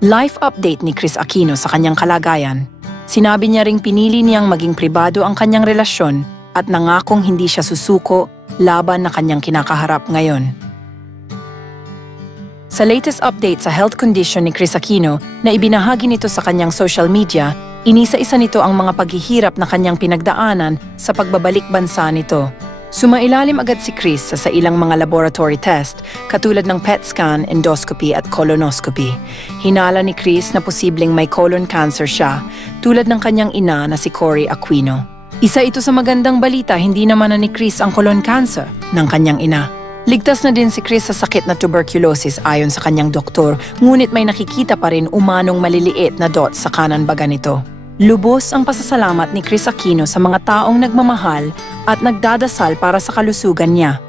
Life update ni Kris Aquino sa kanyang kalagayan. Sinabi niya ring pinili niyang maging pribado ang kanyang relasyon at nangakong hindi siya susuko laban na kanyang kinakaharap ngayon. Sa latest update sa health condition ni Kris Aquino na ibinahagi nito sa kanyang social media, inisa-isa nito ang mga paghihirap na kanyang pinagdaanan sa pagbabalik bansa nito. Sumailalim agad si Kris sa ilang mga laboratory test katulad ng PET scan, endoscopy at colonoscopy. Hinala ni Kris na posibleng may colon cancer siya tulad ng kanyang ina na si Cory Aquino. Isa ito sa magandang balita, hindi naman na ni Kris ang colon cancer ng kanyang ina. Ligtas na din si Kris sa sakit na tuberculosis ayon sa kanyang doktor, ngunit may nakikita pa rin umanong maliliit na dots sa kanan baga nito. Lubos ang pasasalamat ni Kris Aquino sa mga taong nagmamahal at nagdadasal para sa kalusugan niya.